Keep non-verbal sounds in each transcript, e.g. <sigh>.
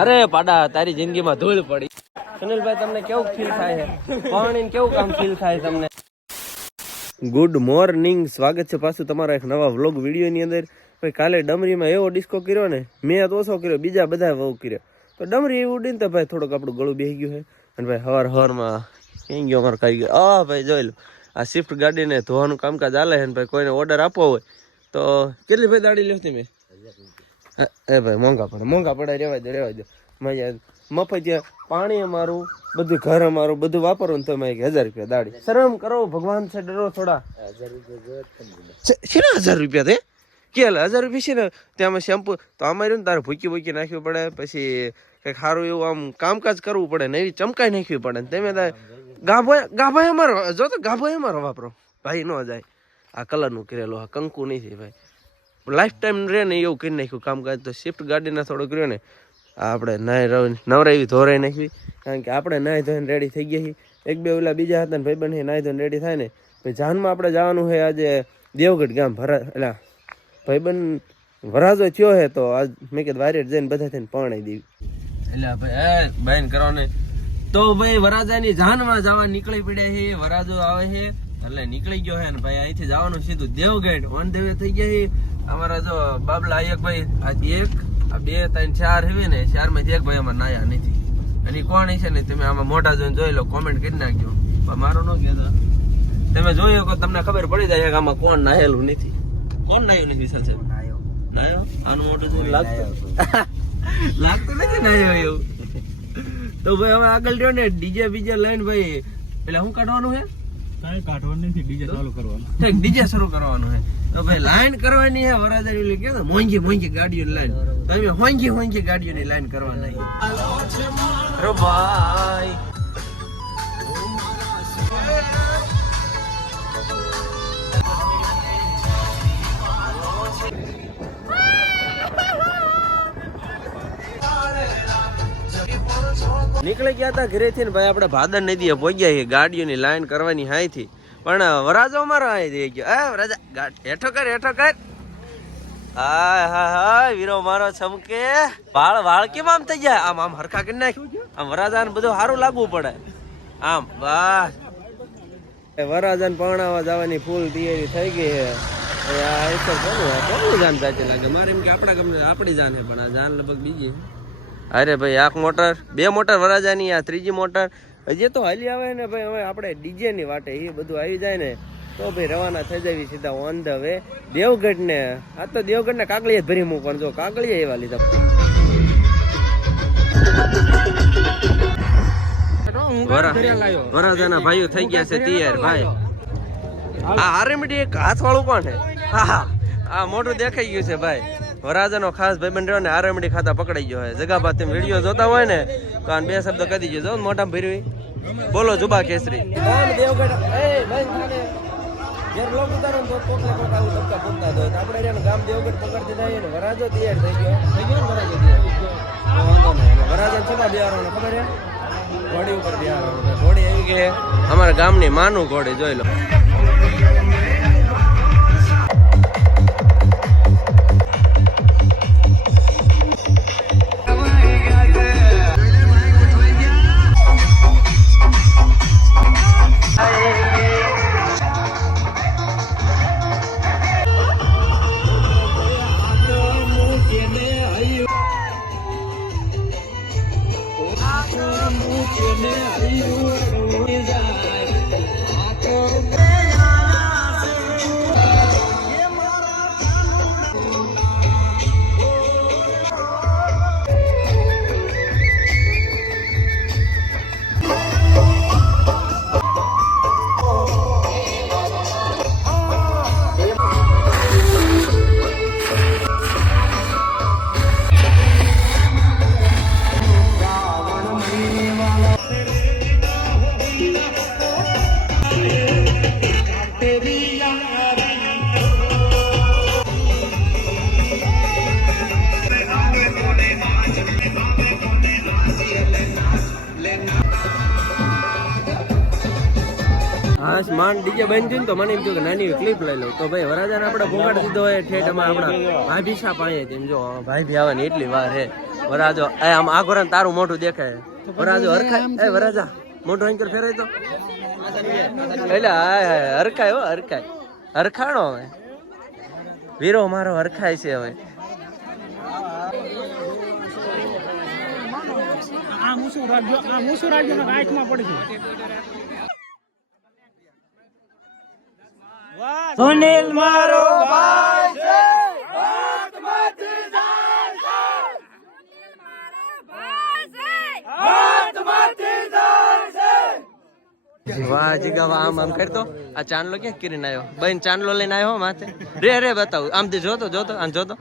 અરે પાડા, તારી જિંદગીમાં ધૂળ પડી. સુનિલભાઈ, તમને કેવું ફીલ થાય છે? પાણીને કેવું કામ ફીલ થાય તમને? ગુડ મોર્નિંગ સ્વાગત છે પાછું તમારા એક નવા વ્લોગ વિડીયોની અંદર. ભાઈ, કાલે ડમરીમાં એવો ડિસ્કો કર્યો ને, મેં તો ઓછો કર્યો, બીજા બધા બહુ કર્યો. તો ડમરી એવું ઉડીને તો ભાઈ થોડુંક આપણું ગળું બેસી ગયું છે. અને ભાઈ, હવાર હવારમાં ક્યાં ગયો અમારો કારીગર? આ ભાઈ, જોઈ લો. આ સ્વિફ્ટ ગાડીને ધોવાનું કામકાજ ચાલે છે ને ભાઈ, કોઈને ઓર્ડર આપવો હોય તો કેટલી ભાઈ દાડી લેતી તમે? એ ભાઈ મોંઘા પડે મોંઘા પડે રેવા દો રેવા દો. મજા મફત પાણી અમારું બધું ઘર અમારું બધું વાપરો ને તો એક હજાર રૂપિયા દાડી. શરમ કરો ભગવાન છે ડરો થોડા. છે- શેના હજાર રૂપિયા તે? કેલ હજાર રૂપિયા છે ને ત્યાં શેમ્પુ તો આમાં રહ્યું ને તારે ભૂકી ભૂકી નાખવી પડે પછી કંઈક સારું એવું આમ કામકાજ કરવું પડે ને એવી ચમકાઈ નાખવી પડે ને તમે તાર ગાભો ગાભા અમારો જો તો ગાભો અમારો વાપરો. ભાઈ ન જાય. આ કલરનું કરેલું આ કંકુ નહીં છે ભાઈ. લાઈફ ટાઈમ રહે ને એવું કરી નાખ્યું. કામકાજ તો શિફ્ટ ગાડીના થોડુંક રહ્યો ને આપણે નાય રવ- નવરાવી, ધોરાઈ નાખવી. કારણ કે આપણે નાહી ધોઈને રેડી થઈ ગયા એક બે ઓલા બીજા હતા ને ભાઈ છે નાહી ધોઈને રેડી થાય ને ભાઈ જાનમાં આપણે જવાનું છે આજે દેવગઢ ગામ, ભરા, એટલે ભાઈબંધ વરાજો થયો છે તો આજ મેં કીધું વારે જઈને બધા થઈને પરણાઈ દેવી. એટલે ભાઈ ભાઈ કરવાને. તો ભાઈ વરાજાની જાનમાં જવા નીકળી પડ્યા છે વરાજો આવે છે. એટલે નીકળી ગયો હે ને ભાઈ અહીંથી જવાનું સીધું દેવગઢ. ઓન ધ વે થઈ ગયા અમારા જો બાબલા એક ભાઈ આ એક આ બે ત્રણ ચાર હવે ને ચારમાંથી એક ભાઈ અમારે નાયા નથી. અને કોણ છે ને તમે આમાં મોઢા જોઈને જોઈ લો કોમેન્ટ કરી નાખજો. પણ મારો ન કહેતો તમે જોયો કે તમને ખબર પડી જાય કે આમાં કોણ નાહેલું નથી. કોણ નાહ્યું નથી નાયો? આનું મોઢું જોઈને લાગતું? <laughs> લાગતું નથી નાયો એવું? તો ભાઈ હવે આગળ રહ્યો ને ડીજે બીજે લઈને ભાઈ એટલે શું કાઢવાનું છે કાંઈ કાઢવાનું નથી ડીજે ચાલુ કરવાનું. ઠીક ડીજે શરૂ કરવાનું છે તો ભાઈ લાઈન કરવાની છે વરાજાની ઓલી કે મોંઘી મોંઘી ગાડીઓની લાઈન. તો અમે હોંઘી હોંઘી ગાડીઓની લાઈન કરવાના રો ભાઈ. નીકળી ગયા હતા ઘરેથી ને ભાઈ આપણે ભાદર નદીએ પહોંચ્યા છીએ. ગાડીઓની લાઈન કરવાની હાઈથી પણ વરાજો અમારો અહીં થઈ ગયો. એ વરાજા. હેઠો કર હેઠો કર. હાય આમ થઈ જાય આમ આમ હરખા કરી નાખ આમ વરાજાને બધું સારું લાગવું પડે. આમ, બસ. વરાજન પરણાવવા જવાની ફૂલ તૈયારી થઈ ગઈ છે. કોનું કોનું જાન મારે એમ કે આપણા ગમે આપણી જાન છે, પણ જાન લગભગ બીજી અરે ભાઈ આ મોટર. બે મોટર વરાજાની, આ ત્રીજી મોટર. હજી તો હાલી આવે ને ભાઈ, હવે આપણે ડીજે ની વાટે એ બધું આવી જાય ને, તો ભાઈ રવાના થઈ જાવી સીધા ઓન ધ વે દેવગઢ ને આ તો દેવગઢ ને કાગળીએ ભરી મૂકવાનું. જો કાગળીએ એવા લીધા. વરા- વરાજાના થઈ ગયા છે તૈયાર, ભાઈ. આ આરએમડી એક હાથ વાળું પણ છે? હા આ મોટું દેખાઈ ગયું છે, ભાઈ. વરાજાનો ખાસ ભાઈબંધ રહ્યો ને આરમડી ખાતા પકડાઈ ગયો હોય. જગાબા તમે વીડિયો જોતા હોય ને તો આને બે શબ્દ કહી દીજો. જો મોટા ભીરવી. બોલો જુબા કેસરી. ગામ ગામની માનું ઘોડી જોઈ વરાજો માંડ ડીજે બંધ થયું ને તો મને એમ થયું કે નાની ક્લિપ લઈ લઉં. તો ભાઈ વરાજાને આપણે પોગાડી દીધો હોય ઠેઠ અમે આપણા ભાભી શા પાણી તેમ જો ભાઈ ભી આવવાની એટલી વાર હે. વરાજો એ આમ આગળ ને તારું મોઢું દેખાય. વરાજો હરખાય. એ વરાજા મોઢું અંકર ફેરાય તો એટલે હાય હરખાય હો હરખાય. હરખાણો હવે. વીરો મારો હરખાય છે હવે. આ મુસુ રાખજો આ મુસુ રાખજો ને આંખમાં પડશે. સુનિલ મારો ભાઈ છે. વાહ આમ આમ કરતો આ ચાંદલો ક્યાં કરીને આવ્યો બેન ચાંદલો લઈને આવ્યો માથે. રે રે બતાવ. આમ તે જોતો જોતો આમ જોતો.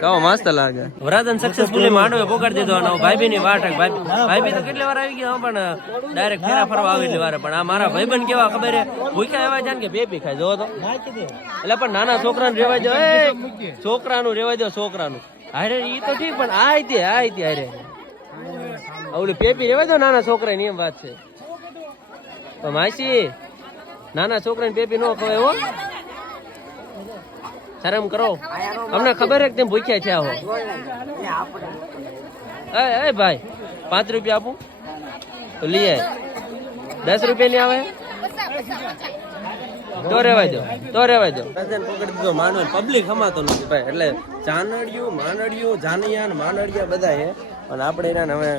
કેવો મસ્ત લાગે. વરાદન સક્સેસફુલી માંડવે પોગાડી દીધો અને ભાઈબી ની વાટ ભાઈ ભાઈબી તો કેટલી વાર આવી ગયા પણ ડાયરેક્ટ ફેરા ફરવા આવી એટલી વાર. પણ આ મારા ભાઈબંધ કેવા ખબર હે ભૂખ્યા એવા જાન કે બેબી ખાય જો તો. એટલે પણ નાના છોકરાને રેવા દો, એ, છોકરાનું રેવા દો, છોકરાનું. હારે ઈ તો ઠીક, પણ આ તે આ તે હારે. ઓલું પેપી રેવા દો નાના છોકરાની, એમ વાત છે. તો માસી, નાના છોકરાને પેપી નો ખવાય, હો. શરમ કરો. અમને ખબર છે કે તેમ ભૂખ્યા છે આવો. એ એ ભાઈ પાંચ રૂપિયા આપું? તો લઈએ દસ રૂપિયા ની આવે? તો રેવાય દો તો રેવાય દો. પકડી દીધો માનો પબ્લિક હમાતો નથી ભાઈ. એટલે જાનડિયું માનડિયું જાનિયા ને માનડિયા બધા છે પણ આપણે એને હવે?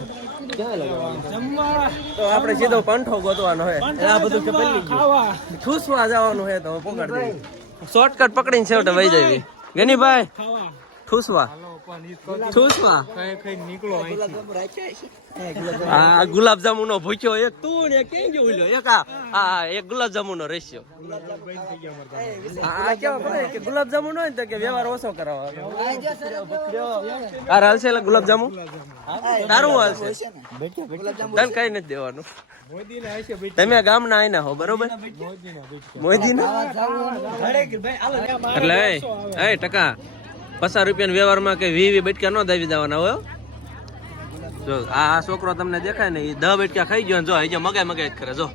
તો આપણે સીધો પંઠો ગોતવાનો હોય આ બધું કે પેલી ગયું જવાનું હોય તો પકડ દઈએ. શોર્ટકટ પકડીને છેવટે વહી જવી. ગનીભાઈ ઠૂસવા. આ ગુલાબ જામુ નો ભૂચ્યો એક તું ને કેમ ક્યાં ગયો એક આ એક ગુલાબ જામુ નો રેશિયો આ કેવા ગુલાબ જામુ હોય ને તો કે વ્યવહાર ઓછો કરાવો. આ હાલશે એટલે ગુલાબ જામુ તારું હાલશે. તને કઈ નથી દેવાનું. તમે ગામના આઈના હો બરોબર? મોદી એટલે એ એ ટકા. પચાસ રૂપિયા વ્યવહારમાં કે વી વી બટકા નો દાવી દેવાના હોય જો, આ છોકરો તમને દેખાય ને એ દહ બેટકા ખાઈ ગયો જો, હજી મગાય જ કરે, જો.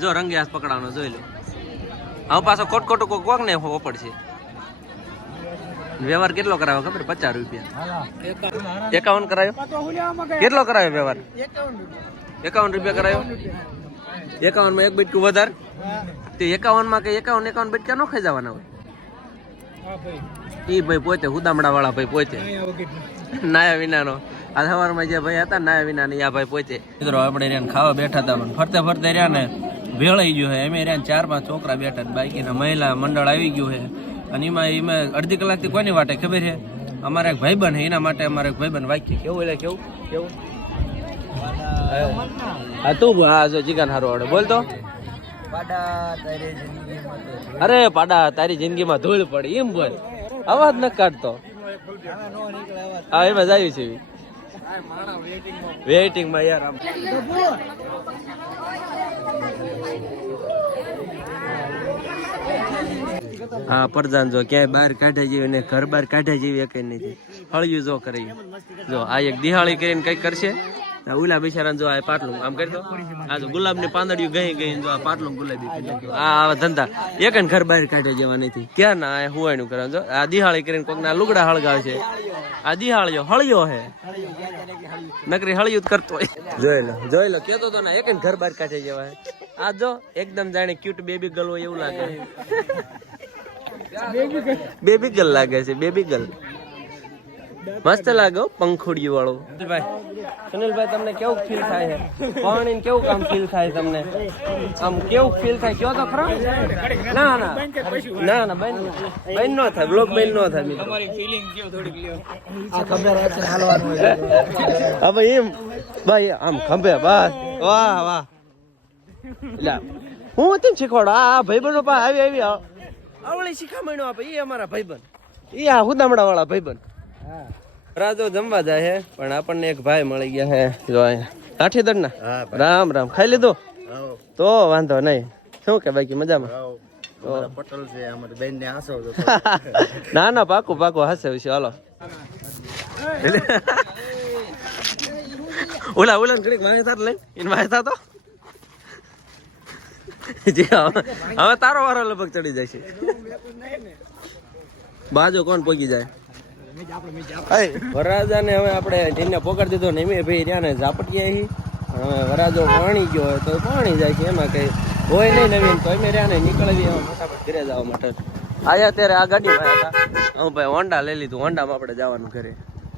જો, રંગે હાથ પકડાવાનો, જોઈ લો. હવે પાછો ખોટ ખોટું કોક કોક ને પડશે વ્યવહાર કેટલો કરાવ્યો ખબર? પચાસ રૂપિયા. એકાવન કરાયો? કેટલો કરાયો વ્યવહાર? એકાવન રૂપિયા કરાયો? એકાવનમાં એક બેટકું વધારે? તે એકાવનમાં કે એકાવન એકાવન બેટકા ન ખાઈ જવાના હોય? ઈ ભાઈ પોતે હુદામડા વાળા ભાઈ પોતે. નાયા વિનાનો. આ સવારમાં જે ભાઈ હતા નાયા વિના ને આ ભાઈ પોતે. મિત્રો આપણે રહ્યા ખાવા બેઠા હતા પણ ફરતે ફરતે રહ્યા ને ભેળાઈ ગયો છે એમ રહ્યા ચાર પાંચ છોકરા બેઠા ને બાકીના મહિલા મંડળ આવી ગયું છે અને એમાં એમાં અડધી કલાકથી કોની વાટે ખબર છે અમારા એક ભાઈબંધ છે એના માટે અમારે એક ભાઈબંધ વાક્ય કેવું એટલે કેવું? કેવું? હા તું. હા જો જીગાન હારો આવડે. બોલ તો અરે પાડા તારી જિંદગીમાં ધૂળ પડી એમ બોલ. અવાજ ન કાઢતો. હા, એમાં જ આવ્યું છે. વેઇટિંગમાં યાર હા પ્રધાન જો ક્યાંય બહાર કાઢે જેવી ને ઘર બહાર કાઢે જેવી એક નથી. હળિયું જો કરે. જો, આ એક દિહાળી કરીને કઈ કરશે? ઉલા બિચારા જો આ પાટલું આમ કરી દો. આ જો ગુલાબની પાંદડિયું ગઈ ગઈ જો આ પાટલું ગુલાબી આ આવા ધંધા. એક ને ઘર બહાર કાઢે જેવા નથી. ક્યાં ના, આ હુવાણું કરે. જો આ દિહાળી કરીને કોક ના લુગડા હળગાવે છે આ દિહાળીઓ હળિયો હે. નકરી હળિયું કરતો હોય. જોઈ લો જોઈ લો કેતો તો ને એક ને ઘર બહાર કાઢે જેવા આ જો એકદમ જાણે ક્યુટ બેબી ગર્લ હોય એવું લાગે. બેબી ગર્લ લાગે છે બેબી ગર્લ મસ્ત લાગો પંખોડિયું વાળો ભાઈ સુનિલભાઈ તમને કેવું ફીલ થાય છે? પાણી ને કેવું કામ ફીલ થાય તમને? આમ કેવું ફીલ થાય? કયો તો ખરો? ના ના. ના ના બેન બેન નો થાય બ્લોક બેન નો થાય મિત્રો. હવે એમ. ભાઈ આમ ખંભે બસ. વાહ વાહ. એટલે હું તેમ શીખવાડો? આ ભાઈબંધો પાસે આવી આવી આવળી શીખામણો આપે એ અમારા ભાઈબંધ. એ આ હુદામડા વાળા ભાઈબંધ. રાજો જમવા જાય છે પણ આપણને એક ભાઈ મળી ગયા છે જો કાઠીદર ના રામ રામ. ખાઈ લીધો? તો વાંધો નહીં. શું કે બાકી મજામાં? પટલ છે અમારી બેન ને <laughs> ના ના પાકું પાકું હસે વિશે હાલો. <laughs> ઓલા ઓલા ઘડીક વાંચતા લઈ. એને તો. હવે હવે તારો વારો લગભગ ચડી જાય છે. બાજુ કોણ પોગી જાય? વરાજા ને હવે આપણે ઢીને પોકાડી દીધો ને એમ ભાઈ રહ્યા ને ઝાપટીએ આવી હવે વરાજો પાણી ગયો હોય તો પાણી જાય કે એમાં કઈ હોય નહીં નવીન. તો અમે રહ્યા ને નીકળવી હવે ફટાફટ ઘરે જવા માટે. આયા ત્યારે આ ગાડી હું ભાઈ હોન્ડા લઈ લીધું, હોન્ડામાં આપણે જવાનું ઘરે.